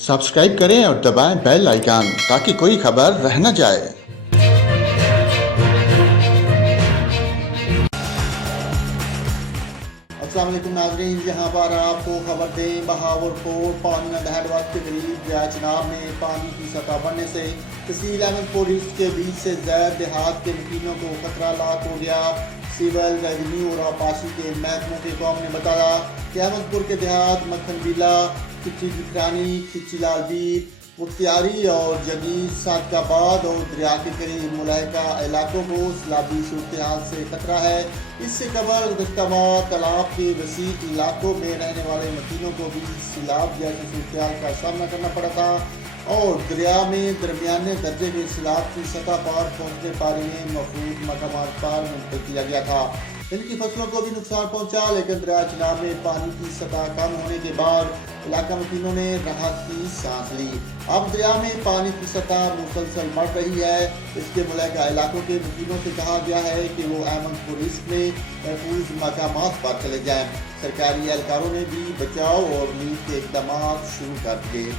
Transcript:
Subscribe करें और दबाएं बेल आइकन ताकि कोई खबर रह न जाए। अस्सलाम वालेकुम नाज़रीन, यहाँ पर आपको खबर दें, बहावलपुर पानी नहर के करीब दरिया चिनाब में पानी की सतह बढ़ने से तहसील अहमदपुर ईस्ट के 20 से ज़्यादा देहात के मकीनों को खतरा लाक हो गया। सिविल रेवेन्यू और आपाशी के महकमों के कौम ने बताया कि अहमदपुर के देहात मक्खन बिला, खिच्ची जिक्रानी, खिच्ची लालबीर, मुख्तियारी और जगीर सादकाबाद और दरिया के करीब मुलाहिका इलाकों को सैलाबी सूरत हाल से खतरा है। इससे कबल गुज़श्ता तालाब के वसी इलाकों में रहने वाले मकीनों को भी सैलाब जैसी सूरत हाल का सामना करना पड़ा था और दरिया में दरमियाने दर्जे के सैलाब की सतह पर पहुँचने पारी में महफूज मकामात पर मुंतकिल किया गया था। इनकी फसलों को भी नुकसान पहुंचा, लेकिन दरिया चिनाब में पानी की सतह कम होने के बाद इलाका मकीनों ने राहत की सांस ली। अब दरिया में पानी की सतह मुसलसल बढ़ रही है। इसके मुलाहिका इलाकों के मकीनों से कहा गया है कि वो अहमदपुर ईस्ट में महफूज मकामात पर चले जाएं। सरकारी एहलकारों ने भी बचाव और नींद के इक़दाम शुरू कर दिए।